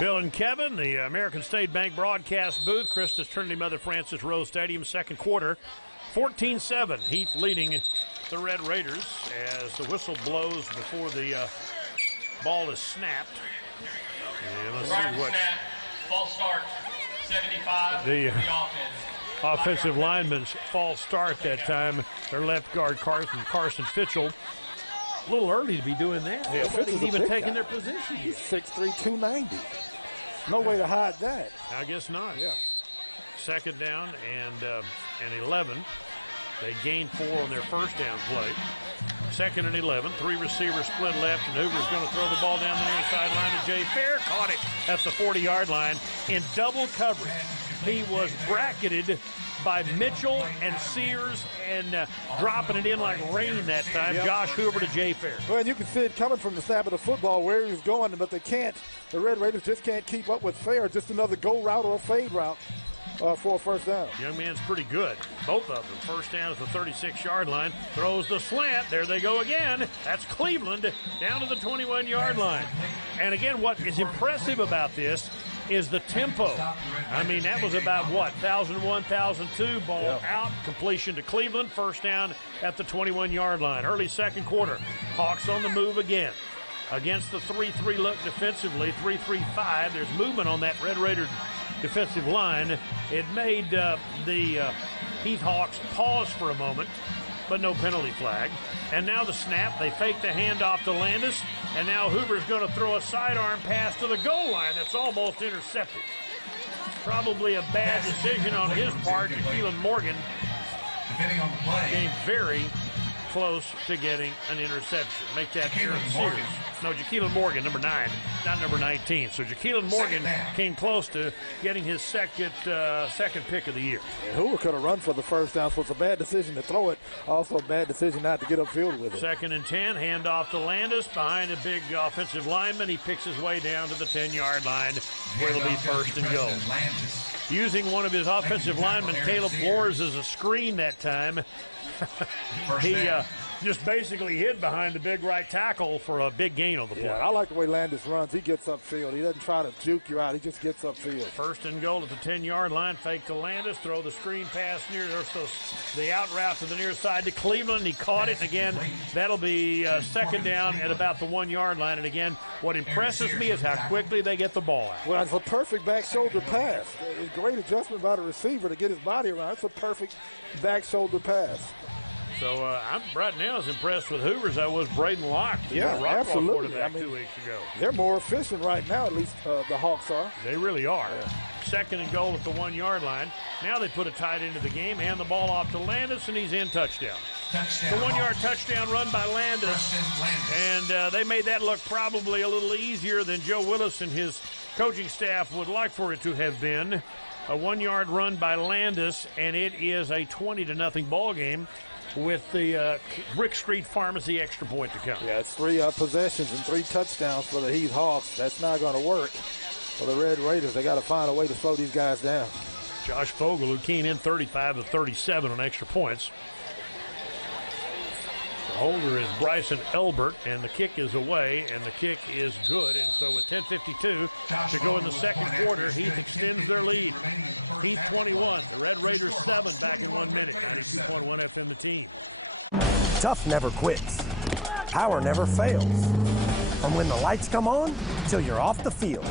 Bill and Kevin, the American State Bank broadcast booth, Christus Trinity Mother Francis Rose Stadium, second quarter, 14-7. Heath leading the Red Raiders as the whistle blows before the ball is snapped. And let's see what snap, false start, 75. The offense. Offensive lineman's false start that time. Their left guard Carson Fitchell. A little early to be doing that. Yeah, Nobody's even taking guy. their position. He's 6'3", 290. No way to hide that. I guess not. Yeah. Second down and 11. They gained 4 on their first down play. Second and 11. 3 receivers split left, and Hoover's going to throw the ball down the near sideline to Jay Fair. Caught it at the 40-yard line in double coverage. He was bracketed by Mitchell and Sears and dropping it in like rain that time. Yep. Josh Hoover to Jay Fair. Well, and you can see it coming from the snap of the football where he was going, but they can't. The Red Raiders just can't keep up with Fair. Just another go route or a fade route for a first down. Young man's pretty good. Both of them. First down at the 36-yard line. Throws the slant. There they go again. That's Cleveland down to the 21-yard line. And again, what is impressive about this is the tempo. I mean, that was about, 1,001, 1,002, ball out, completion to Cleveland, first down at the 21-yard line. Early second quarter, Hawks on the move again. Against the 3-3 look defensively, 3-3-5. There's movement on that Red Raider defensive line. It made the Heath Hawks pause for a moment, but no penalty flag. And now the snap, they fake the handoff to Landis, and now Hoover's going to throw a sidearm pass to the goal line that's almost intercepted. Probably a bad decision on his part. Keelan Morgan came very close to getting an interception. Make that Aaron Sears. No, Jakeelan Morgan, number 9, not number 19. So Jakeelan Morgan came close to getting his second pick of the year. And Hoover could have run for the first down, so it's a bad decision to throw it. Also a bad decision not to get upfield with it. Second and 10, handoff to Landis behind a big offensive lineman. He picks his way dodown to the 10-yard line where it'll be first and goal. Using one of his offensive linemen, Caleb Flores, as a screen that time. He just basically hid behind the big right tackle for a big gain on the play. Yeah, I like the way Landis runs. He gets upfield. He doesn't try to juke you out. He just gets upfield. First and goal at the 10-yard line. Fake to Landis. Throw the screen pass near the out route to the near side to Cleveland. He caught it. And again, that'll be second down at about the 1-yard line. And again, what impresses me is how quickly they get the ball out. Well, it's a perfect back shoulder pass. It's a great adjustment by the receiver to get his body around. It's a perfect back shoulder pass. So I'm right now as impressed with Hoover as I was Braden Locke, the Rockwall absolutely. quarterback 2 weeks ago. They're more efficient right now, at least the Hawks are. They really are. Yeah. Second and goal at the 1-yard line. Now they put a tight end into the game, hand the ball off to Landis, and he's in touchdown. The 1-yard touchdown run by Landis. And they made that look probably a little easier than Joe Willis and his coaching staff would like for it to have been. A 1-yard run by Landis, and it is a 20-0 ball game, with the Brick Street Pharmacy extra point to come. Yeah, it's 3 possessions and 3 touchdowns for the Heath Hawks. That's not going to work for the Red Raiders. They got to find a way to slow these guys down. Josh Fogle, who came in 35 of 37 on extra points. The holder is Bryson Elbert, and the kick is away, and the kick is good. And so with 10:52 to go in the second quarter, Heath extends their lead. Heath 21, the Red Raiders 7 back in 1 minute. 92.1 FM the team. Tough never quits. Power never fails. From when the lights come on till you're off the field.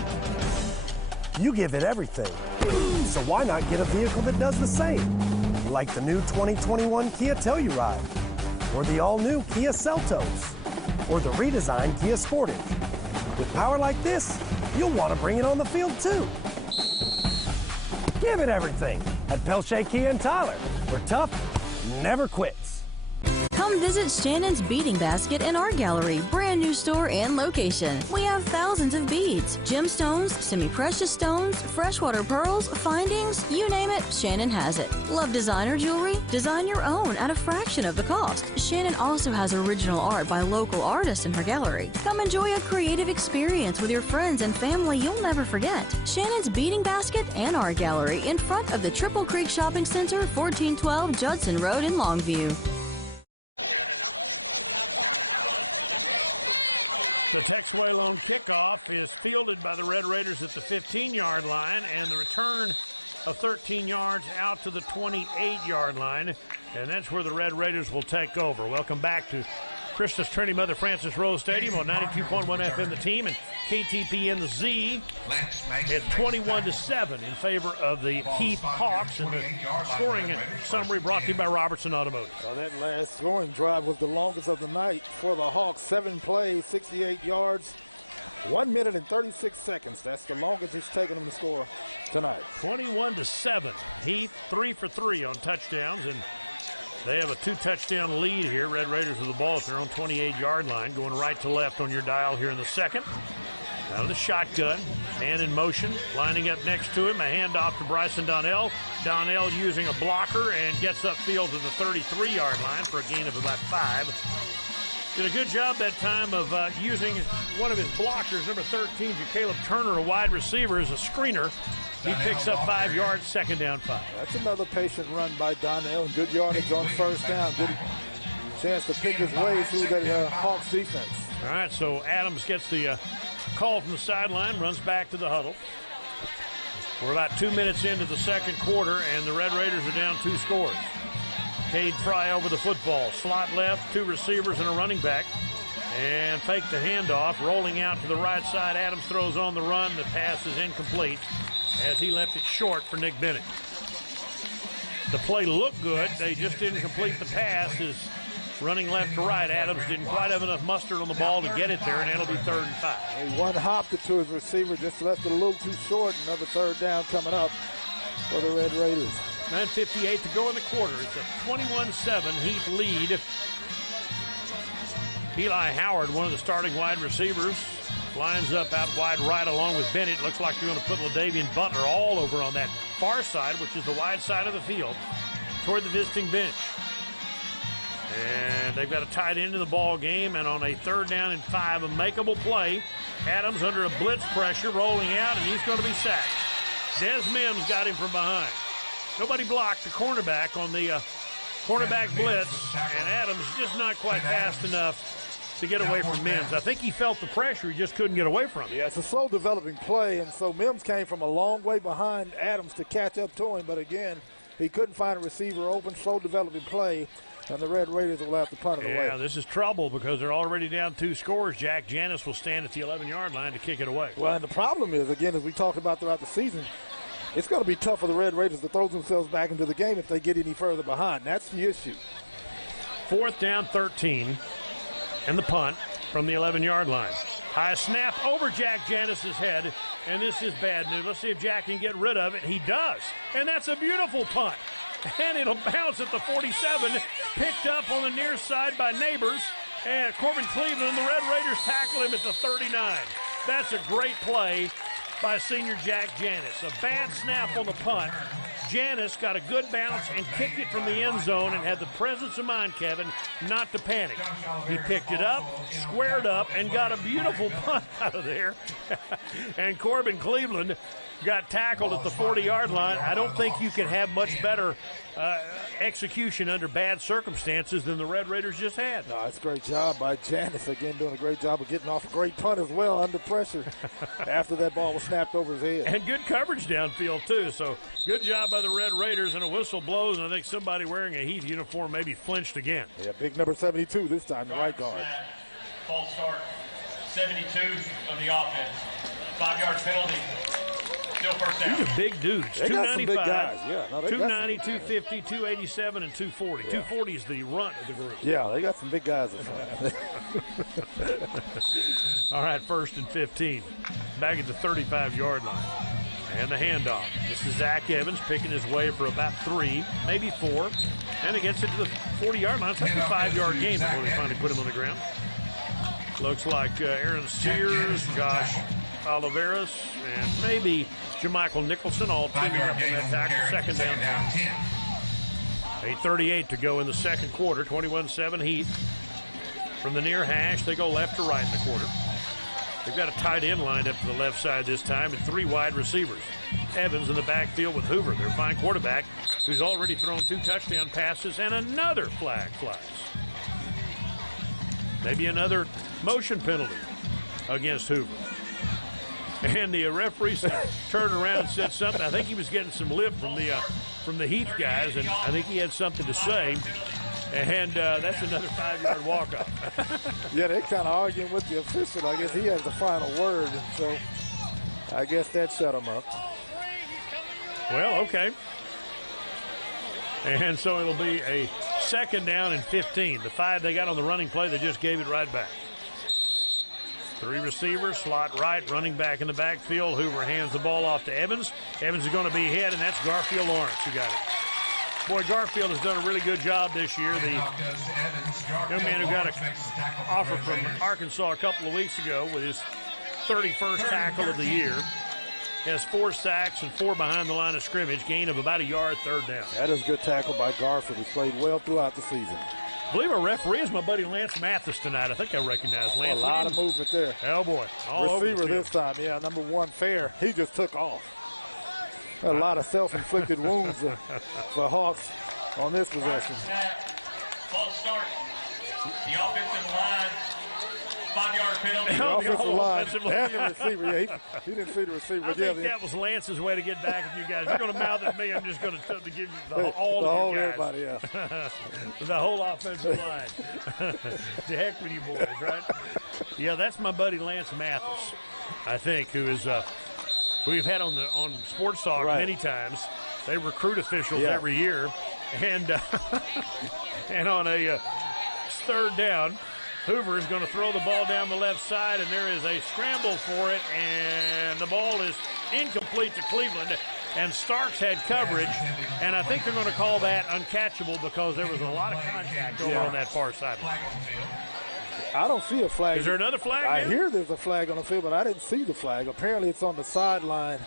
You give it everything. So why not get a vehicle that does the same? Like the new 2021 Kia Telluride, or the all-new Kia Seltos, or the redesigned Kia Sportage. With power like this, you'll want to bring it on the field too. Give it everything at Pelche Kia in Tyler, where tough never quits. Come visit Shannon's Beading Basket in Art Gallery. Brand new store and location. We have thousands of beads, gemstones, semi-precious stones, freshwater pearls, findings, you name it, Shannon has it. Love designer jewelry? Design your own at a fraction of the cost. Shannon also has original art by local artists in her gallery. Come enjoy a creative experience with your friends and family you'll never forget. Shannon's Beading Basket and Art Gallery in front of the Triple Creek Shopping Center, 1412 Judson Road in Longview. The Texway-Lone kickoff is fielded by the Red Raiders at the 15-yard line, and the return of 13 yards out to the 28-yard line, and that's where the Red Raiders will take over. Welcome back to Christus Trinity Mother Francis Rose Stadium on 92.1 FM The Team and KTP in the Z. It's 21-7 in favor of the Heath Hawks, and the scoring summary brought to you by Robertson Automotive. Well, that last scoring drive was the longest of the night for the Hawks. 7 plays, 68 yards, 1 minute and 36 seconds. That's the longest it's taken them to score tonight. 21-7. Heath 3 for 3 on touchdowns, and they have a 2-touchdown lead here. Red Raiders with the ball at their own 28-yard line, going right to left on your dial here in the second. Out of the shotgun, man in motion, lining up next to him, a handoff to Bryson Donnell. Donnell using a blocker and gets upfield to the 33-yard line for a gain of about 5. Did a good job that time of using one of his blockers, number 13, Caleb Turner, a wide receiver, as a screener. He picks up 5 yards, second down 5. That's another patient run by Donnell, and good yardage on first down. Good chance to pick his way through the Hawks defense. All right, so Adams gets the call from the sideline, runs back to the huddle. We're about 2 minutes into the second quarter, and the Red Raiders are down 2 scores. Cade Fry over the football. Slot left, 2 receivers and a running back. And fake the handoff, rolling out to the right side. Adams throws on the run. The pass is incomplete as he left it short for Nick Bennett. The play looked good. They just didn't complete the pass. Is running left to right. Adams didn't quite have enough mustard on the ball to get it there, and it'll be 3rd and 5. He one hopped it to his receiver, just left it a little too short. Another third down coming up for the Red Raiders. 9:58 to go in the quarter. It's a 21-7 Heath lead. Eli Howard, one of the starting wide receivers, lines up out wide right along with Bennett. Looks like they're going to put LaDavian Butler all over on that far side, which is the wide side of the field, toward the visiting bench. And they've got a tight end of the ball game, and on a 3rd down and 5, a makeable play. Adams under a blitz pressure, rolling out, and he's going to be sacked. Des Mims got him from behind. Nobody blocked the cornerback on the cornerback blitz, and Adams just not quite fast enough to get away from Mims. I think he felt the pressure. He just couldn't get away from it. Yeah, it's a slow developing play, and so Mims came from a long way behind Adams to catch up to him, but again, he couldn't find a receiver open. Slow developing play, and the Red Raiders will have to punt it away. Yeah, this is trouble because they're already down 2 scores. Jack Janis will stand at the 11-yard line to kick it away. Well, and the problem is, again, as we talked about throughout the season, it's going to be tough for the Red Raiders to throw themselves back into the game if they get any further behind. That's the issue. 4th down 13, and the punt from the 11-yard line. High snap over Jack Janis's head, and this is bad news. Let's see if Jack can get rid of it. He does, and that's a beautiful punt. And it'll bounce at the 47, picked up on the near side by Neighbors, and Corbin Cleveland and the Red Raiders tackle him at the 39. That's a great play by senior Jack Janis. A bad snap on the punt. Janis got a good bounce and kicked it from the end zone and had the presence of mind, Kevin, not to panic. He picked it up, squared up, and got a beautiful punt out of there. And Corbin Cleveland got tackled at the 40-yard line. I don't think you can have much better execution under bad circumstances than the Red Raiders just had. No, it's a great job by Janis. Again, doing a great job of getting off a great punt as well under pressure after that ball was snapped over his head. And good coverage downfield, too. So good job by the Red Raiders, and a whistle blows, and I think somebody wearing a Heath uniform maybe flinched again. Yeah, big number 72 this time, the right guard. False start, 72 of the offense. 5-yard penalty. Still first down. These are big dudes. They got some big guys. Yeah, no, 290, 250, 287, and 240. Yeah. 240 is the runt of the group. Yeah, they got some big guys. All right, 1st and 15. Back at the 35-yard line. And the handoff. This is Zach Evans picking his way for about 3, maybe 4. And he gets it to the 40-yard line. It's like a 5-yard gain before they finally put him on the ground. Looks like Aaron Sears, Josh Oliveras, and maybe Jamichael Nicholson all teaming up on that tackle. 2nd down. 8:38 to go in the second quarter. 21-7 Heath. From the near hash, they go left to right in the quarter. They've got a tight end lined up to the left side this time and 3 wide receivers. Evans in the backfield with Hoover, their fine quarterback, who's already thrown 2 touchdown passes, and another flag flies. Maybe another motion penalty. against Hoover. And the referee turned around and said something. I think he was getting some lip from the Heath guys, and I think he had something to say. And that's another 5-yard walk-off. Yeah, they're kind of arguing with the official. I guess he has the final word, and so I guess that shut him up. Well, okay. And so it'll be a 2nd down and 15. The 5 they got on the running play, they just gave it right back. 3 receivers, slot right, running back in the backfield. Hoover hands the ball off to Evans. Evans is going to be hit, and that's Garfield Lawrence who got it. Boy, Garfield has done a really good job this year. The young man who got an offer from Arkansas a couple of weeks ago with his 31st tackle of the year. Has 4 sacks and 4 behind the line of scrimmage, gain of about a yard, 3rd down. That is a good tackle by Garfield. He's played well throughout the season. I believe our referee is my buddy Lance Mathis tonight. I think I recognize Lance. A lot of movement there. Oh, boy. Receiver this time, yeah, number 1, Fair. He just took off. A lot of self-inflicted wounds for Hawks on this possession. Ball start. The offensive line. 5-yard penalty. The offensive line offensive and the receiver. Yeah, he didn't see the receiver. I think that was Lance's way to get back at you guys. You're going to mouth at me. I'm just going to give you all of you guys. Everybody, yeah. The whole offensive line. The heck with you boys, right? Yeah, that's my buddy Lance Mathis, I think, who is who we've had on Sports Talk many times. They recruit officials every year, and and on a 3rd down, Hoover is going to throw the ball down the left side, and there is a scramble for it, and the ball is incomplete to Cleveland, and Starks had coverage, and I think they're going to call that uncatchable because there was a lot of contact over on that far sideline. I don't see a flag. Is there another flag? I hear there's a flag on the field, but I didn't see the flag. Apparently it's on the sideline.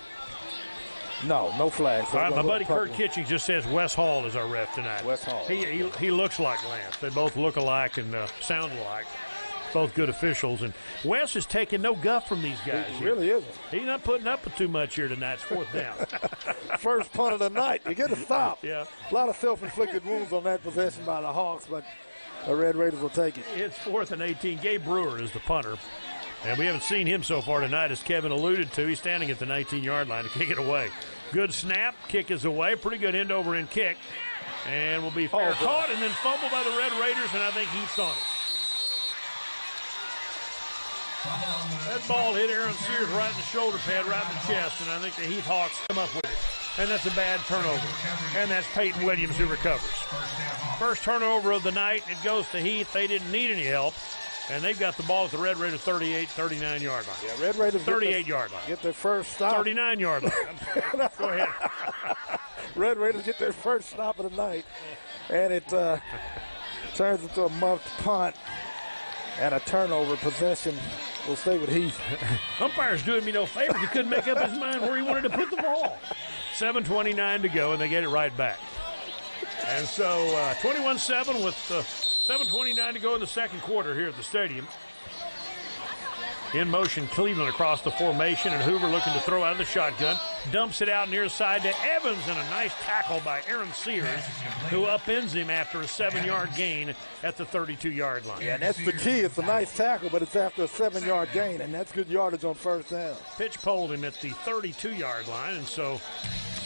No flag. So all right, my buddy Kurt Kitching just says Wes Hall is our ref tonight. Wes Hall. He looks like Lance. They both look alike and sound alike. Both good officials. And Wes is taking no guff from these guys. He really isn't. He's not putting up with too much here tonight. It's 4th down. First punt of the night. You get a stop. Yeah. A lot of self-inflicted wounds on that possession by the Hawks, but the Red Raiders will take it. It's 4th and 18. Gabe Brewer is the punter. And we haven't seen him so far tonight, as Kevin alluded to. He's standing at the 19-yard line to kick it away. Good snap. Kick is away. Pretty good end-over-end kick. And will be fair caught and then fumbled by the Red Raiders, and I think Heath's on it. That ball hit Aaron Sears right in the shoulder pad, right in the chest, and I think the Heath Hawks come up with it. And that's a bad turnover. And that's Peyton Williams who recovers. First turnover of the night. It goes to Heath. They didn't need any help. And they've got the ball at the Red Raider 38, 39-yard line. Yeah, Red Raiders 38-yard line. Get their first stop. 39-yard line. I'm sorry. Go ahead. Red Raiders get their first stop of the night. And it turns into a muffed punt and a turnover. Possession will stay with Heath. Umpire's doing me no favors. He couldn't make up his mind where he wanted to put the ball. 7:29 to go, and they get it right back. And so 21-7 with 7:29 to go in the second quarter here at the stadium. In motion, Cleveland across the formation, and Hoover looking to throw out of the shotgun. Dumps it out near side to Evans, and a nice tackle by Aaron Sears, who upends him after a 7-yard gain at the 32-yard line. Yeah, and that's the key. It's a nice tackle, but it's after a 7-yard gain, and that's good yardage on first down. Pitch pulled him at the 32-yard line, and so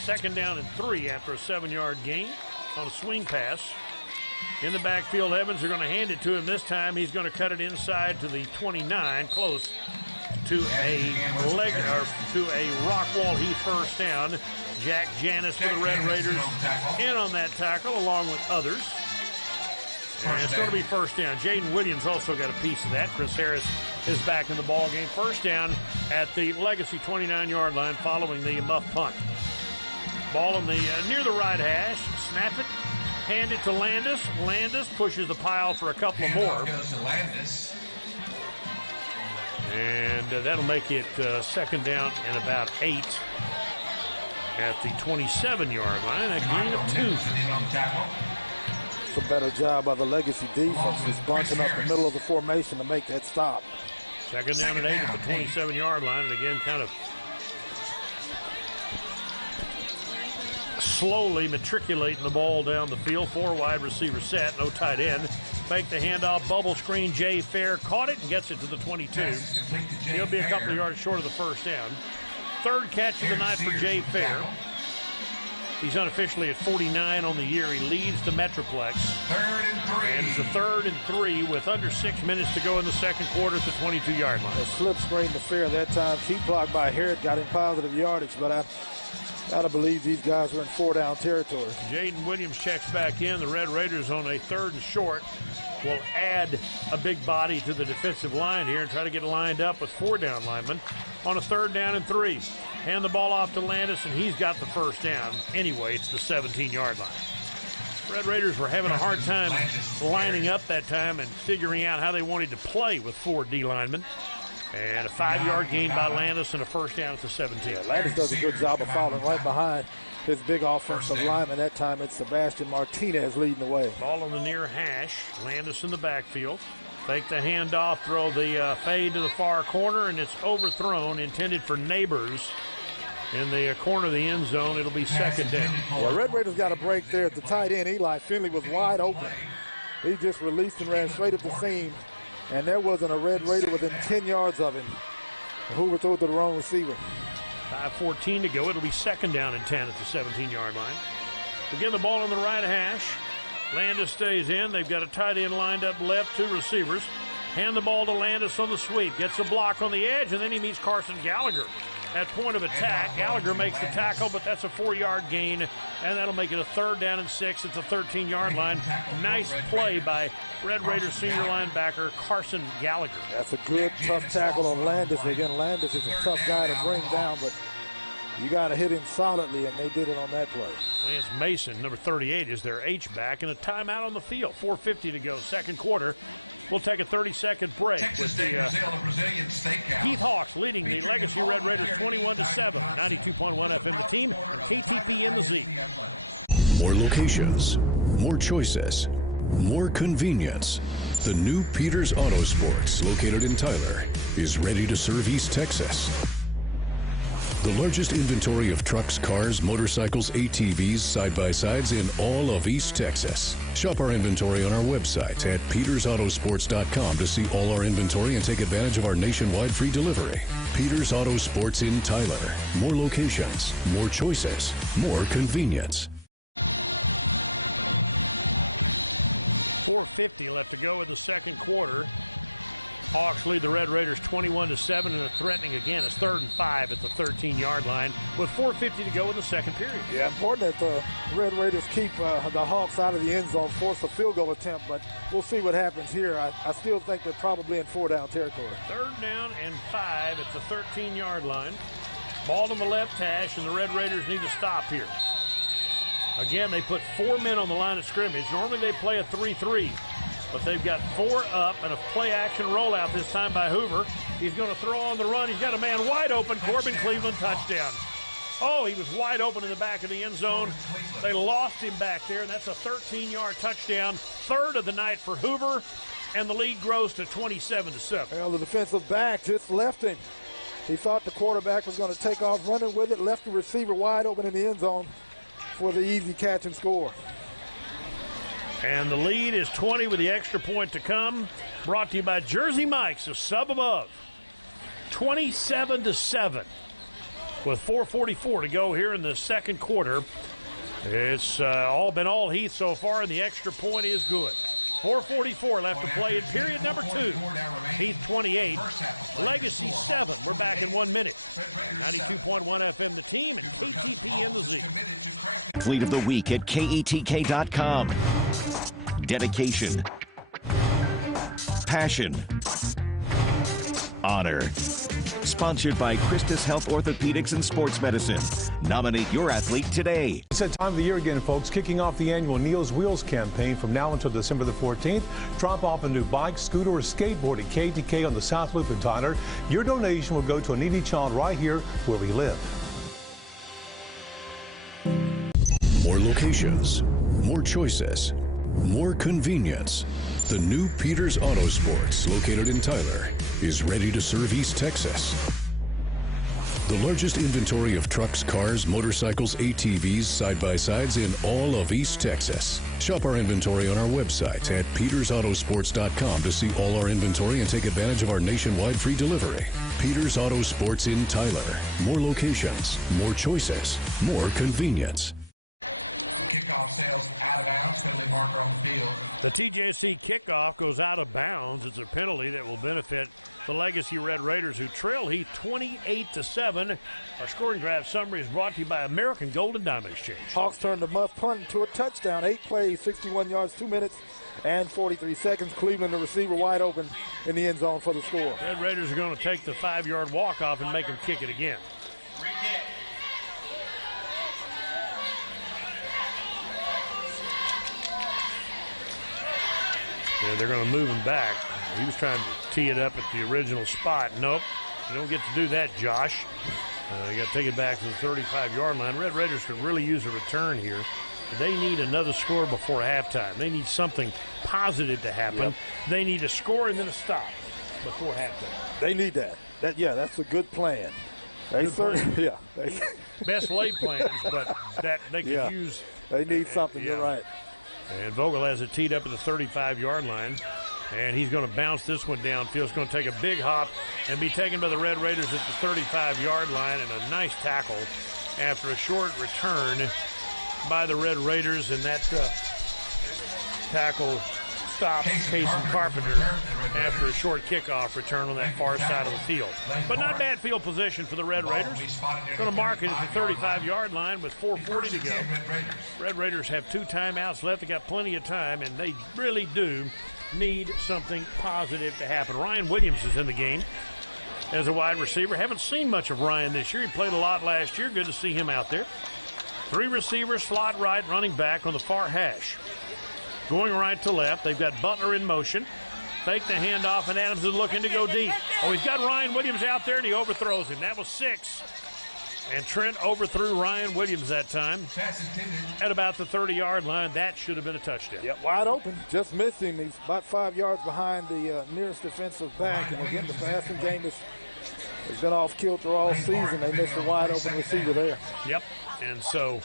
2nd down and 3 after a 7-yard gain on a swing pass. In the backfield, Evans are going to hand it to him this time. He's going to cut it inside to the 29, close to a Rockwall Heath first down. Jack Janis for the Red Raiders in on that tackle along with others. And it's going to be first down. Jaden Williams also got a piece of that. Chris Harris is back in the ball game. First down at the Legacy 29-yard line following the muff punt. Ball on the near the right hash. Snap it. Hand it to Landis. Landis pushes the pile for a couple of more. And that'll make it 2nd down and about 8 at the 27-yard line. A gain of 2. It's a better job by the Legacy defense. Just bunching up the middle of the formation to make that stop. 2nd down and 8 at the 27-yard line. And again, kind of slowly matriculating the ball down the field. 4 wide receiver set, no tight end. Fake the handoff, bubble screen. Jay Fair caught it and gets it to the 22. He'll be a couple of yards short of the first down. Third catch of the night for Jay Fair. He's unofficially at 49 on the year. He leads the Metroplex. And it's a 3rd and 3 with under 6 minutes to go in the second quarter at the 22-yard line. A slip screen to Fair that time. Keep blocked by Harrod, got him positive yardage, but I gotta believe these guys are in 4-down territory. Jaden Williams checks back in. The Red Raiders on a 3rd and short will add a big body to the defensive line here and try to get lined up with 4-down linemen on a 3rd down and 3. Hand the ball off to Landis, and he's got the first down. Anyway, it's the 17-yard line. Red Raiders were having a hard time lining up that time and figuring out how they wanted to play with 4 D linemen. And a 5-yard gain by Landis and a first down at the 17. Yeah, Landis does a good job of following right behind his big offensive lineman. That time it's Sebastian Martinez leading the way. Ball on the near hash. Landis in the backfield. Fake the handoff, throw the fade to the far corner, and it's overthrown, intended for Neighbors. In the corner of the end zone, it'll be 2nd down. Well, Red Raiders got a break there at the tight end. Eli Finley was wide open. He just released and ran straight at the seam, and there wasn't a Red Raider within 10 yards of him. Hoover threw it to the wrong receiver. 5:14 to go. It'll be 2nd down and 10 at the 17-yard line. Again, the ball on the right hash. Landis stays in. They've got a tight end lined up left, 2 receivers. Hand the ball to Landis on the sweep. Gets a block on the edge, and then he meets Carson Gallagher at point of attack. Gallagher makes the tackle, but that's a 4-yard gain, and that'll make it a 3rd down and 6 at the 13-yard line. Nice play by Red Raiders senior linebacker Carson Gallagher. That's a good, tough tackle on Landis. Again, Landis is a tough guy to bring down, but you got to hit him solidly, and they did it on that play. Lance Mason, number 38, is their H-back, and a timeout on the field. 4:50 to go, second quarter. We'll take a 30-second break with the Heath Hawks leading the Legacy Red Raiders 21-7. 92.1 FM the team, and KTP in the Z. More locations, more choices, more convenience. The new Peters Auto Sports, located in Tyler, is ready to serve East Texas. The largest inventory of trucks, cars, motorcycles, ATVs, side-by-sides in all of East Texas. Shop our inventory on our website at petersautosports.com to see all our inventory and take advantage of our nationwide free delivery. Peters Auto Sports in Tyler. More locations, more choices, more convenience. 4:50 left to go in the second quarter. Hawks lead the Red Raiders 21-7, and they're threatening again. It's 3rd and 5 at the 13-yard line with 4:50 to go in the second period. Yeah, important that the Red Raiders keep the Hawks out of the end zone, force a field goal attempt, but we'll see what happens here. I still think they're probably in 4-down territory. 3rd down and 5 at the 13-yard line. Ball on the left hash, and the Red Raiders need to stop here. Again, they put 4 men on the line of scrimmage. Normally they play a 3-3. But they've got 4 up and a play-action rollout this time by Hoover. He's going to throw on the run. He's got a man wide open. Corbin Cleveland, touchdown. Oh, he was wide open in the back of the end zone. They lost him back there, and that's a 13-yard touchdown. 3rd of the night for Hoover, and the lead grows to 27-7. Well, the defensive back just left him. He thought the quarterback was going to take off running with it, left the receiver wide open in the end zone for the easy catch and score. And the lead is 20 with the extra point to come. Brought to you by Jersey Mike's, a sub above. 27-7 with 4:44 to go here in the second quarter. It's been all Heath so far, and the extra point is good. 4:44 left to play in period number 2. Heath 28, Legacy 7. We're back in 1 minute. 92.1 FM the team, and KTP in the Z. Athlete of the Week at KETK.com. Dedication. Passion. Honor. Sponsored by Christus Health Orthopedics and Sports Medicine. Nominate your athlete today. It's that time of the year again, folks, kicking off the annual Neil's Wheels campaign from now until December the 14th. Drop off a new bike, scooter, or skateboard at KTK on the South Loop in Tyler. Your donation will go to a needy child right here where we live. More locations, more choices, more convenience. The new Peters Auto Sports, located in Tyler, is ready to serve East Texas. The largest inventory of trucks, cars, motorcycles, ATVs, side-by-sides in all of East Texas. Shop our inventory on our website at petersautosports.com to see all our inventory and take advantage of our nationwide free delivery. Peters Auto Sports in Tyler. More locations, more choices, more convenience. Kickoff sails out of bounds, penalty marker on the field. The TJC kickoff goes out of bounds. It's a penalty that will benefit the Legacy Red Raiders, who trail Heath 28-7. Our scoring draft summary is brought to you by American Gold and Diamond Exchange. Hawks turned the muff punt into a touchdown. 8 plays, 61 yards, 2 minutes and 43 seconds. Cleveland, the receiver, wide open in the end zone for the score. Red Raiders are going to take the 5-yard walk-off and make them kick it again. And they're going to move him back. He was trying to tee it up at the original spot. Nope, you don't get to do that, Josh. You got to take it back to the 35-yard line. Red Raiders could really use a return here. They need another score before halftime. They need something positive to happen. Yep. They need a score and then a stop before halftime. They need that. That's a good plan. Best laid plans, but that they could use. They need something. You're right. And Vogel has it teed up at the 35-yard line. And he's going to bounce this one downfield. It's going to take a big hop and be taken by the Red Raiders at the 35-yard line. And a nice tackle after a short return by the Red Raiders. And that tackle stops Casey Carpenter after a short kickoff return on that far side of the field. But not bad field position for the Red Raiders. Going to mark it at the 35-yard line with 4:40 to go. Red Raiders have 2 timeouts left. They got plenty of time, and they really do need something positive to happen. Ryan Williams is in the game as a wide receiver. Haven't seen much of Ryan this year. He played a lot last year. Good to see him out there. 3 receivers, slot right, running back on the far hash. Going right to left, they've got Butler in motion. Fake the handoff, and Adams is looking to go deep. Oh, he's got Ryan Williams out there, and he overthrows him. That was 6. And Trent overthrew Ryan Williams that time at about the 30-yard line. That should have been a touchdown. Yeah, wide open, just missed him. He's about 5 yards behind the nearest defensive back. And again, the passing game has been off kilter all season. They missed a wide open receiver there. Yep, and so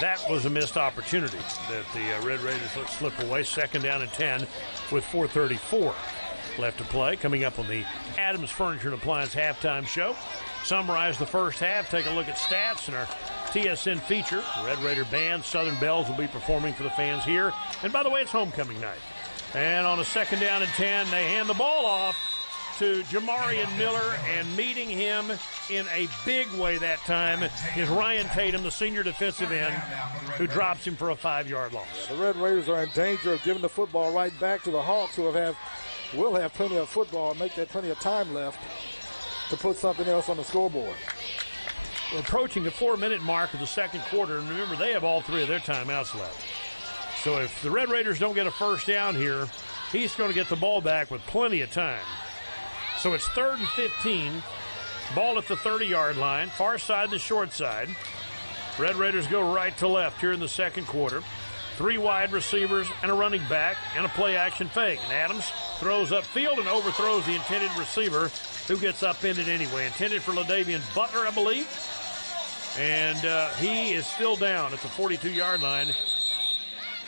that was a missed opportunity that the Red Raiders let slip away. 2nd down and 10 with 4:34 left to play. Coming up on the Adams Furniture and Appliance halftime show. Summarize the first half, take a look at stats, and our TSN feature. The Red Raider Band, Southern Bells, will be performing for the fans here. And by the way, it's homecoming night. And on a 2nd down and 10, they hand the ball off to Jamarian Miller, and meeting him in a big way that time is Ryan Tatum, the senior defensive end, who drops him for a 5-yard loss. Yeah, the Red Raiders are in danger of giving the football right back to the Hawks, who will have plenty of football and make that plenty of time left to put something else on the scoreboard. We're approaching the 4-minute mark of the second quarter, and remember, they have all 3 of their timeouts left. So if the Red Raiders don't get a first down here, he's going to get the ball back with plenty of time. So it's 3rd and 15, ball at the 30-yard line, far side to short side. Red Raiders go right to left here in the second quarter. 3 wide receivers and a running back and a play-action fake. And Adams throws upfield and overthrows the intended receiver, who gets upended anyway. Intended for LaDavian Butler, I believe. And he is still down at the 42-yard line.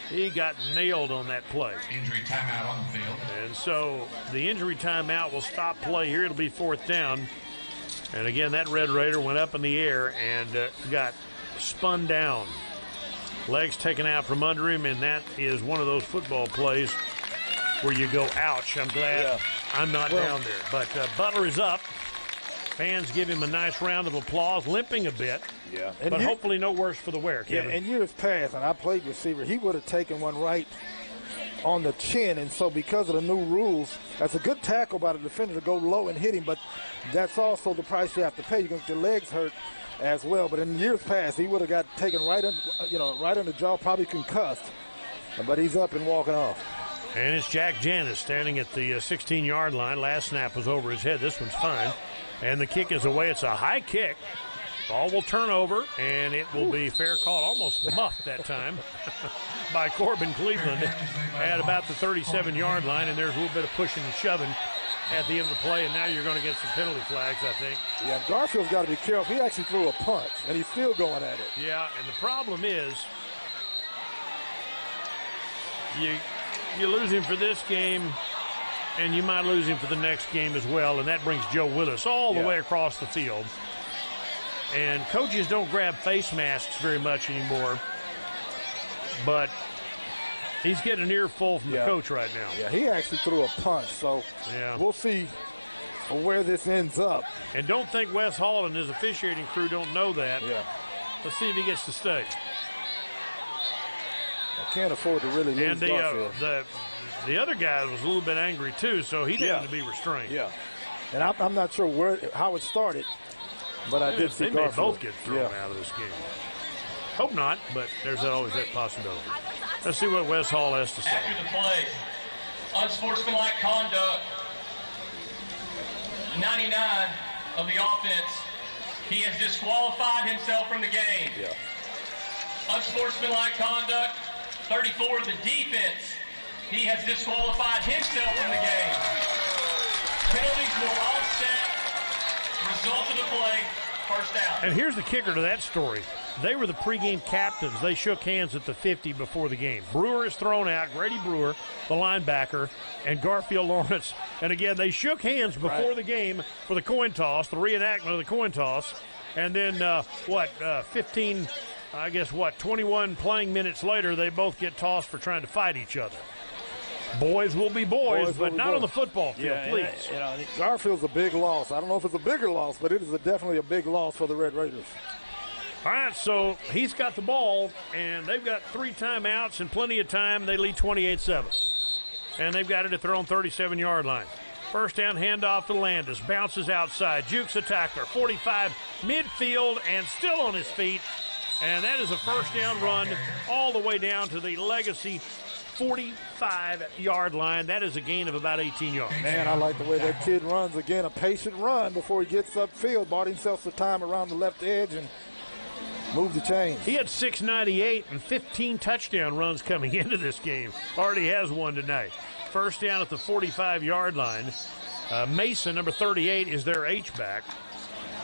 He got nailed on that play. Injury timeout on the field. And so the injury timeout will stop play here. It'll be 4th down. And again, that Red Raider went up in the air and got spun down. Legs taken out from under him, and that is one of those football plays where you go, ouch, I'm glad I'm not down there. But Butler is up. Fans give him a nice round of applause, limping a bit. Yeah. But hopefully no worse for the wear, Kevin. Yeah, in years past, and I played receiver, he would have taken one right on the chin. And so because of the new rules, that's a good tackle by the defender to go low and hit him, but that's also the price you have to pay. You're going to get your legs hurt as well. But in years past, he would have got taken right in the jaw, probably concussed. But he's up and walking off. And it's Jack Janis standing at the 16-yard line. Last snap was over his head. This one's fine. And the kick is away. It's a high kick. Ball will turn over, and it will be fair call. Almost muffed that time by Corbin Cleveland at about the 37-yard line. And there's a little bit of pushing and shoving at the end of the play, and now you're going to get some penalty flags, I think. Yeah, Garfield's got to be careful. He actually threw a punch, and he's still going at it. Yeah, and the problem is you lose him for this game, and you might lose him for the next game as well, and that brings Joe Willis all the way across the field. And coaches don't grab face masks very much anymore, but he's getting an earful from the coach right now. Yeah, he actually threw a punch, so we'll see where this ends up. And don't think Wes Hall and his officiating crew don't know that. Yeah. Let's see if he gets to stay. I can't afford to really lose Garfield. The other guy was a little bit angry too, so he didn't have to be restrained. Yeah. And I'm not sure how it started, but I did see they Garfield. may both get thrown out of this game. Hope not, but there's always that possibility. Let's see what Wes Hall has to say. After the play, unsportsmanlike conduct, 99 of the offense. He has disqualified himself from the game. Yeah. Unsportsmanlike conduct, 34 of the defense. He has disqualified himself from the game. Penalties will offset result of the play, first down. And here's the kicker to that story. They were the pregame captains. They shook hands at the 50 before the game. Brewer is thrown out, Grady Brewer, the linebacker, and Garfield Lawrence. And again, they shook hands before the game for the coin toss, the reenactment of the coin toss. And then, 21 playing minutes later, they both get tossed for trying to fight each other. Boys will be boys, but not on the football field, please. Garfield's a big loss. I don't know if it's a bigger loss, but it is definitely a big loss for the Red Raiders. All right, so he's got the ball, and they've got 3 timeouts and plenty of time. They lead 28-7. And they've got it at their own 37-yard line. First down, handoff to Landis. Bounces outside. Jukes a tackler. 45 midfield and still on his feet. And that is a first down run all the way down to the Legacy 45-yard line. That is a gain of about 18 yards. Man, I like the way that kid runs. Again, a patient run before he gets upfield. Bought himself some time around the left edge and moved the chains. He had 698 and 15 touchdown runs coming into this game. Already has one tonight. First down at the 45-yard line. Mason, number 38, is their H-back.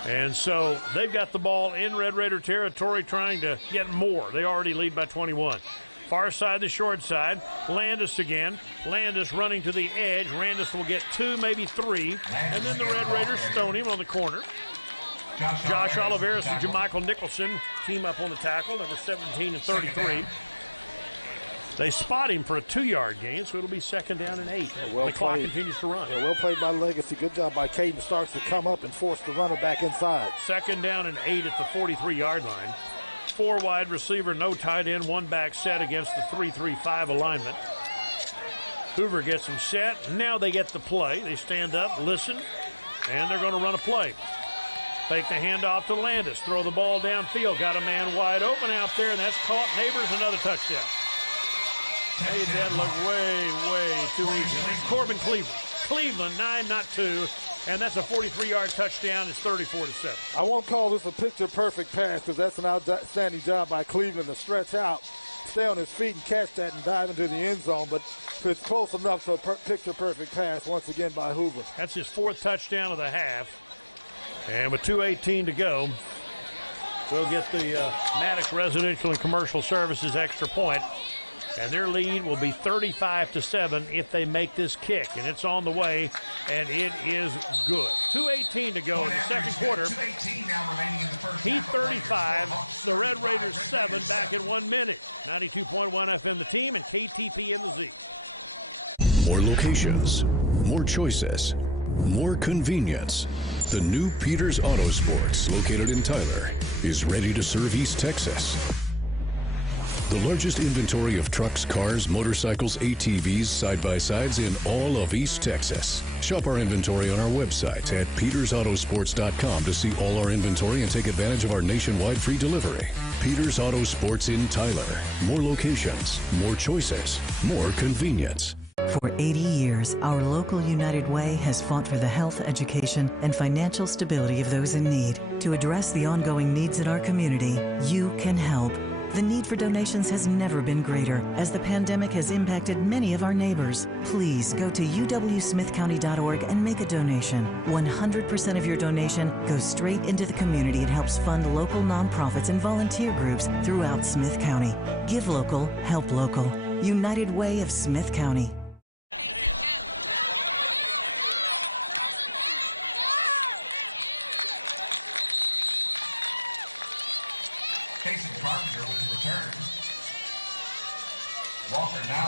And so they've got the ball in Red Raider territory trying to get more. They already lead by 21. Far side, the short side. Landis again. Landis running to the edge. Landis will get 2, maybe 3. And then the Red Raiders stone him on the corner. Josh Oliveris and Jamichael Nicholson team up on the tackle, number 17 and 33. They spot him for a 2-yard gain, so it'll be second down and 8. The clock continues to run. Yeah, well played by Legacy. Good job by Caden Starks to come up and force the runner back inside. Second down and 8 at the 43-yard line. 4 wide receiver, no tight end, 1 back set against the 3-3-5 alignment. Hoover gets them set. Now they get the play. They stand up, listen, and they're going to run a play. Fake the handoff to Landis. Throw the ball downfield. Got a man wide open out there, and that's caught. Neighbors, another touchdown. Made that look way too easy. It's Corbin Cleveland. Cleveland, 9, not 2. And that's a 43-yard touchdown. It's 34-7. I won't call this a picture-perfect pass because that's an outstanding job by Cleveland to stretch out, stay on his feet and catch that and dive into the end zone. But it's close enough for a picture-perfect pass once again by Hoover. That's his 4th touchdown of the half. And with 2:18 to go, we'll get the Maddox Residential and Commercial Services extra point. And their lead will be 35-7 if they make this kick. And it's on the way, and it is good. 2:18 to go in the second quarter. Heath 35, the Red Raiders 7, back in 1 minute. 92.1 FM the team and KTP in the Z. More locations, more choices, more convenience. The new Peters Auto Sports, located in Tyler, is ready to serve East Texas. The largest inventory of trucks, cars, motorcycles, ATVs, side-by-sides in all of East Texas. Shop our inventory on our website at petersautosports.com to see all our inventory and take advantage of our nationwide free delivery. Peters Auto Sports in Tyler. More locations, more choices, more convenience. For 80 years, our local United Way has fought for the health, education, and financial stability of those in need. To address the ongoing needs in our community, you can help. The need for donations has never been greater as the pandemic has impacted many of our neighbors. Please go to uwsmithcounty.org and make a donation. 100% of your donation goes straight into the community and helps fund local nonprofits and volunteer groups throughout Smith County. Give local, help local. United Way of Smith County.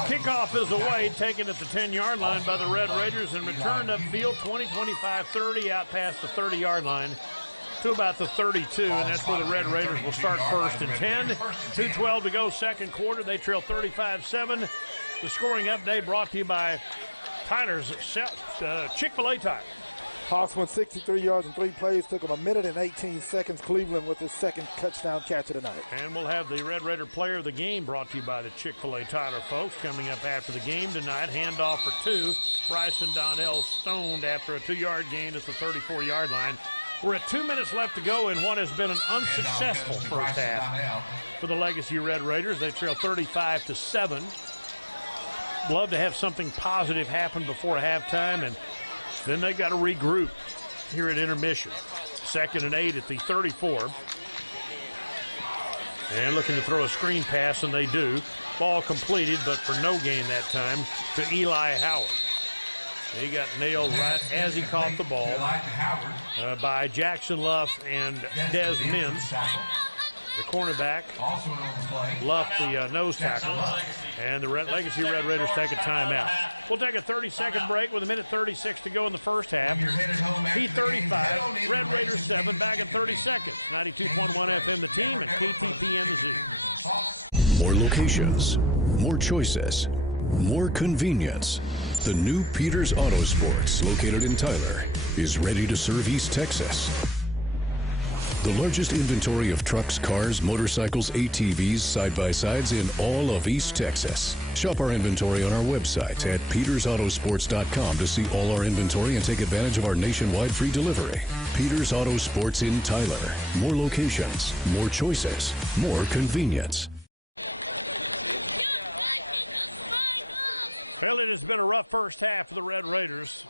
Kickoff is away, taken at the 10-yard line by the Red Raiders and returned upfield 20, 25, 30, out past the 30-yard line to about the 32, and that's where the Red Raiders will start first and 10. 2:12 to go, second quarter. They trail 35-7. The scoring update brought to you by Tyler's Chick-fil-A Tire. Hawks went 63 yards in 3 plays, took them 1 minute and 18 seconds. Cleveland with his second touchdown catch of the night. And we'll have the Red Raider player of the game brought to you by the Chick-fil-A Tyler folks coming up after the game tonight. Handoff for 2. Bryson Donnell stoned after a 2-yard gain at the 34-yard line. We're at 2 minutes left to go in what has been an unsuccessful first half for the Legacy Red Raiders. They trail 35-7. Love to have something positive happen before halftime, and then they got to regroup here at intermission. 2nd and 8 at the 34. And looking to throw a screen pass, and they do. Ball completed, but for no gain that time, to Eli Howard. He got nailed right as he caught the ball by Jackson Luff and Des Mims. The cornerback, Luff the nose tackle, and the Legacy Red Raiders take a timeout. We'll take a 30-second break with 1:36 to go in the first half. Heath 35, Red Raiders 7, back in 30 seconds. 92.1 FM the team and KTPN the Z. More locations, more choices, more convenience. The new Peters Auto Sports, located in Tyler, is ready to serve East Texas. The largest inventory of trucks, cars, motorcycles, ATVs, side-by-sides in all of East Texas. Shop our inventory on our website at petersautosports.com to see all our inventory and take advantage of our nationwide free delivery. Peters Auto Sports in Tyler. More locations, more choices, more convenience. Well, it has been a rough first half for the Red Raiders.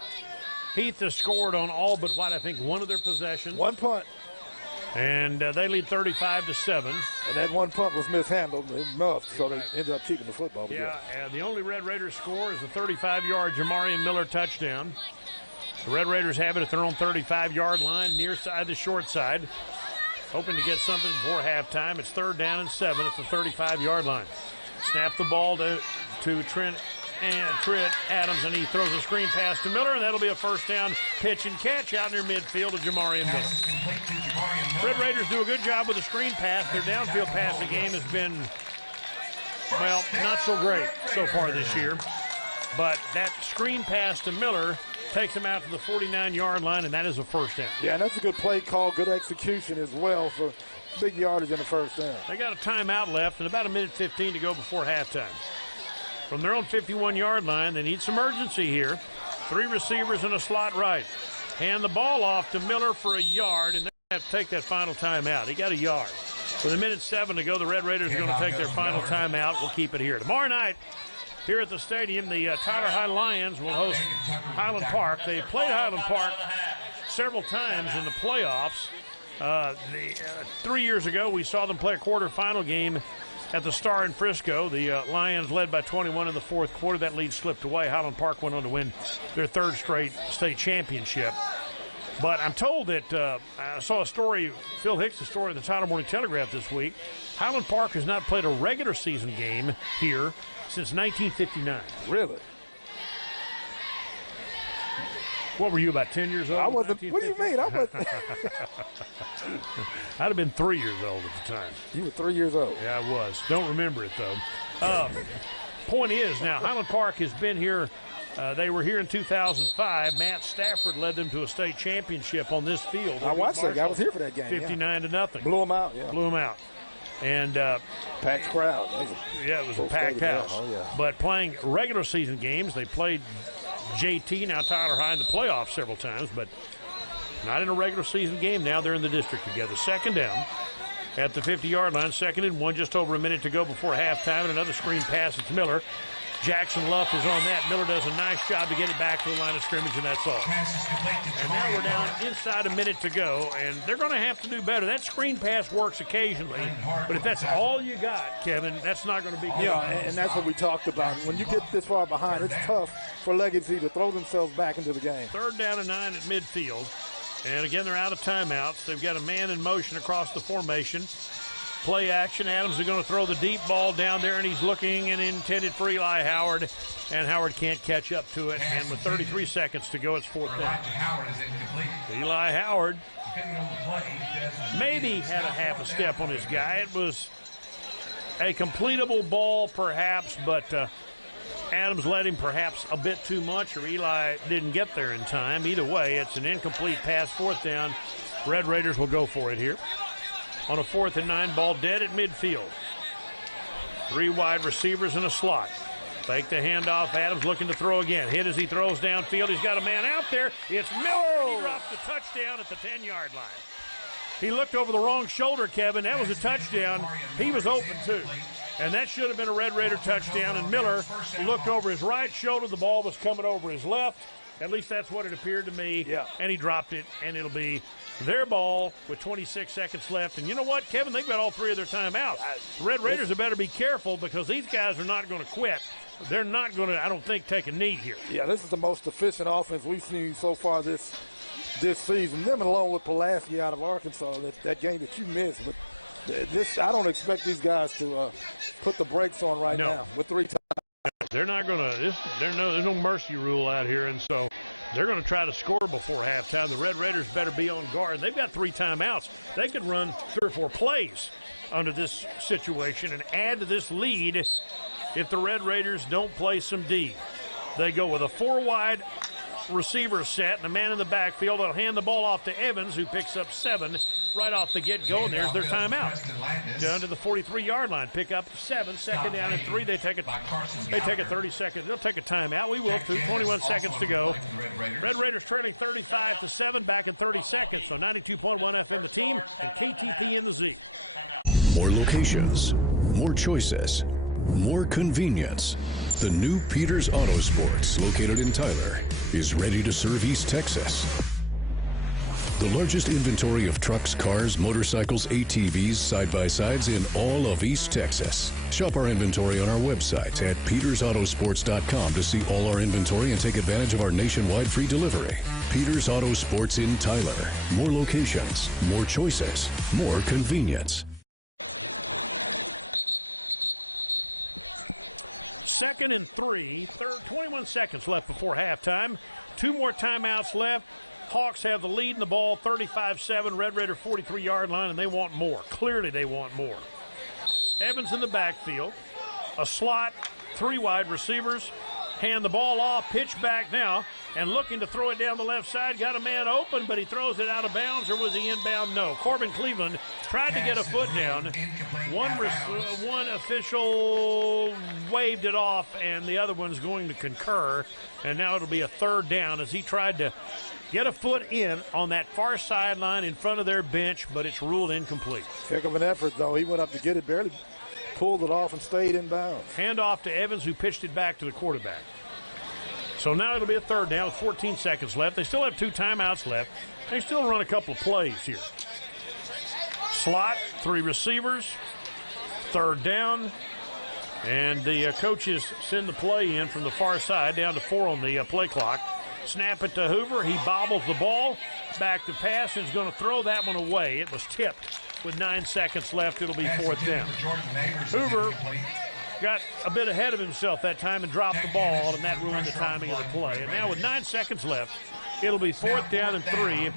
Heath has scored on all but what I think one of their possessions. One punt. And they lead 35-7. And that one punt was mishandled and muffed, so they ended up keeping the football. Yeah, and the only Red Raiders score is a 35-yard Jamarian Miller touchdown. The Red Raiders have it at their own 35-yard line, near side the short side. Hoping to get something before halftime. It's 3rd down and 7 at the 35-yard line. Snap the ball to Trent Adams, and he throws a screen pass to Miller, and that'll be a first down pitch and catch out near midfield to Jamarian Miller. Red Raiders do a good job with the screen pass. Their downfield passing game has been, well, not so great so far this year. But that screen pass to Miller takes him out to the 49-yard line, and that is a first down. Yeah, and that's a good play call, good execution as well for big yardage in the first down. They got a timeout left and about 1:15 to go before halftime. From their own 51-yard line, they need some urgency here. 3 receivers in a slot right. Hand the ball off to Miller for a yard, and they have to take that final timeout. He got a yard. With 1:07 to go, the Red Raiders are going to take their final timeout. We'll keep it here. Tomorrow night, here at the stadium, the Tyler High Lions will host Highland Park. They played Highland Park several times in the playoffs. 3 years ago, we saw them play a quarterfinal game at the Star in Frisco. The Lions led by 21 in the fourth quarter. That lead slipped away. Highland Park went on to win their 3rd straight state championship. But I'm told that I saw a story, Phil Hicks' story in the Tyler Morning Telegraph this week. Highland Park has not played a regular season game here since 1959. Really? What were you, about 10 years old? I wasn't. What do you mean? I wasn't. I'd have been 3 years old at the time. You were 3 years old. Yeah, I was. Don't remember it, though. Point is, now, Highland Park has been here. They were here in 2005. Matt Stafford led them to a state championship on this field. I watched that. I was here for that game. 59-0. Blew them out, yeah. Blew them out. And packed crowd. Yeah, it was a packed house. Oh, yeah. But playing regular season games, they played JT, now Tyler High, in the playoffs several times, but not in a regular season game. Now they're in the district together. 2nd down. at the 50-yard line. 2nd and 1, just over a minute to go before halftime, and another screen pass. It's Miller. Jackson Luff is on that. Miller does a nice job to get it back to the line of scrimmage, and that's all. And now we're down inside a minute to go, and they're going to have to do better. That screen pass works occasionally, but if that's all you got, Kevin, that's not going to be good. Yeah, and that's what we talked about. When you get this far behind, it's tough for Legacy to throw themselves back into the game. 3rd down and 9 at midfield. And again, they're out of timeouts. They've got a man in motion across the formation. Play action. Adams is going to throw the deep ball down there, and he's looking and intended for Eli Howard, and Howard can't catch up to it. And with 33 seconds to go, it's 4th down. Eli Howard maybe had a half a step on his guy. It was a completable ball, perhaps, but Adams led him perhaps a bit too much, or Eli didn't get there in time. Either way, it's an incomplete pass. 4th down. Red Raiders will go for it here. On a 4th and 9, ball dead at midfield. 3 wide receivers in a slot. Fake the handoff. Adams looking to throw again. Hit as he throws downfield. He's got a man out there. It's Miller. He drops the touchdown at the 10-yard line. He looked over the wrong shoulder, Kevin. That was a touchdown. He was open, too. And that should have been a Red Raider touchdown. And Miller looked over his right shoulder. The ball was coming over his left. At least that's what it appeared to me. Yeah. And he dropped it, and it'll be their ball with 26 seconds left. And you know what, Kevin? They've got all 3 of their timeouts. The Red Raiders had better be careful because these guys are not going to quit. They're not going to, I don't think, take a knee here. Yeah, this is the most efficient offense we've seen so far this season. Them along with Pulaski out of Arkansas, that game that you missed. But I don't expect these guys to put the brakes on right now with 3 times. They're not going to. There's no mercy rule out here, and so they're going to try to score before halftime. The Red Raiders better be on guard. They've got 3 timeouts. They could run 3 or 4 plays under this situation and add to this lead if the Red Raiders don't play some D. They go with a 4-wide receiver set and a man in the backfield. They'll hand the ball off to Evans, who picks up 7 right off the get-go, and there's their timeout. Down to the 43-yard line. Pick up 7, 2nd down and 3. They take a 30-second. They'll take a timeout. We will, too. 21 seconds to go. Red Raiders trailing 35-7, back in 30 seconds on 92.1 FM The Team and KTP in the Z. More locations, more choices, more convenience. The new Peters Auto Sports, located in Tyler, is ready to serve East Texas. The largest inventory of trucks, cars, motorcycles, ATVs, side-by-sides in all of East Texas. Shop our inventory on our website at petersautosports.com to see all our inventory and take advantage of our nationwide free delivery. Peters Auto Sports in Tyler. More locations, more choices, more convenience. 2nd and 3, 21 seconds left before halftime. 2 more timeouts left. Hawks have the lead in the ball, 35-7, Red Raider 43-yard line, and they want more. Clearly they want more. Evans in the backfield. A slot, 3 wide receivers. Hand the ball off, pitch back now, and looking to throw it down the left side. Got a man open, but he throws it out of bounds, or was he inbound? No. Corbin Cleveland tried to get a foot down. One official waved it off, and the other one's going to concur, and now it'll be a 3rd down as he tried to get a foot in on that far sideline in front of their bench, but it's ruled incomplete. Heck of an effort, though. He went up to get it, barely pulled it off and stayed in bounds. Hand off to Evans, who pitched it back to the quarterback. So now it'll be a 3rd down with 14 seconds left. They still have 2 timeouts left. They still run a couple of plays here. Slot, 3 receivers, 3rd down. And the coaches send the play in from the far side down to 4 on the play clock. Snap it to Hoover. He bobbles the ball. Back to pass and is going to throw that one away. It was tipped with 9 seconds left. It'll be 4th down. Hoover got a bit ahead of himself that time and dropped the ball, and that ruined the timing of the play. And now with 9 seconds left, it'll be 4th down and 3.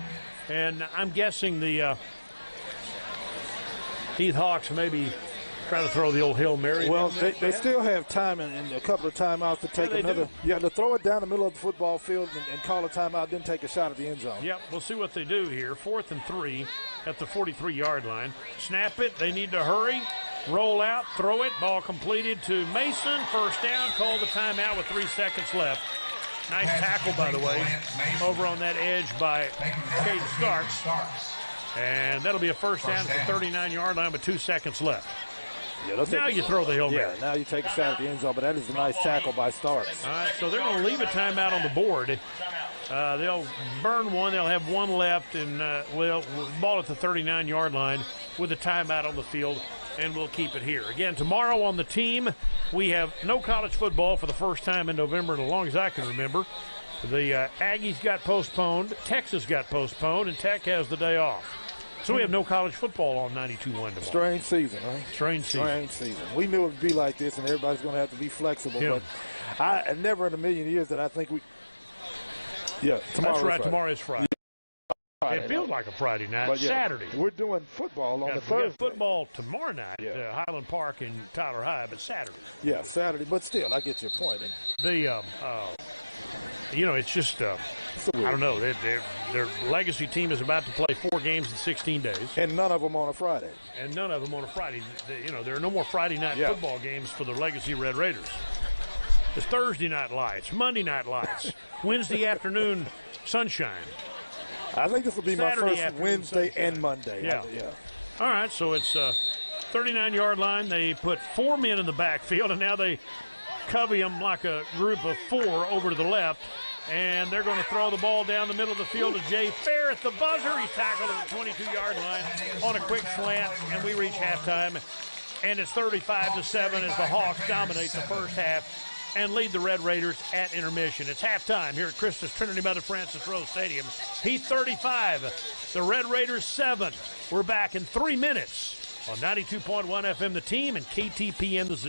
And I'm guessing the Heath Hawks maybe trying to throw the old Hail Mary. Well, they still have time and a couple of timeouts to take another. You have to throw it down the middle of the football field and call a timeout, then take a shot at the end zone. Yep, we'll see what they do here. 4th and 3 at the 43-yard line. Snap it. They need to hurry. Roll out, throw it. Ball completed to Mason. 1st down. Call the timeout with 3 seconds left. Nice tackle, by the way, over on that edge by Caden Starks. And that'll be a first down at the 39-yard line with 2 seconds left. Yeah, now you throw the Hail Mary. Yeah, now you take a shot at the end zone, but that is a nice tackle by Starks. All right, so they're going to leave a timeout on the board. They'll burn one. They'll have one left, and ball at the 39-yard line with a timeout on the field, and we'll keep it here. Again, tomorrow on the team, we have no college football for the first time in November, and as long as I can remember. The Aggies got postponed, Texas got postponed, and Tech has the day off. So we have no college football on 92.1 tomorrow. Strange season, right? Strange season. We knew it would be like this, and everybody's going to have to be flexible. Yeah. But I never in a million years that I think we. Yeah, tomorrow. That's right. Friday. Tomorrow is Friday. Friday It feels like a Friday night. but Saturday. We're doing football on the We Thursday. got football tomorrow night, Highland Park and Tyler High, but Saturday. Yeah, Saturday. But still, I get your point. It's just, I don't know. Their legacy team is about to play 4 games in 16 days. And none of them on a Friday. There are no more Friday night football games for the legacy Red Raiders. There's Thursday night lights, Monday night lights, Wednesday afternoon sunshine. I think this will be Saturday my first Wednesday sunshine. and Monday. Yeah. All right, so it's 39-yard line. They put 4 men in the backfield, and now they covey them like a group of 4 over to the left. And they're going to throw the ball down the middle of the field to Jay Fair at the buzzer. He's tackled at the 22-yard line on a quick slant, and we reach halftime. And it's 35-7 as the Hawks dominate the first half and lead the Red Raiders at intermission. It's halftime here at Christus Trinity Mother Francis Rose Stadium. Heath 35, the Red Raiders 7. We're back in 3 minutes on 92.1 FM The Team and KTPN The Zoo.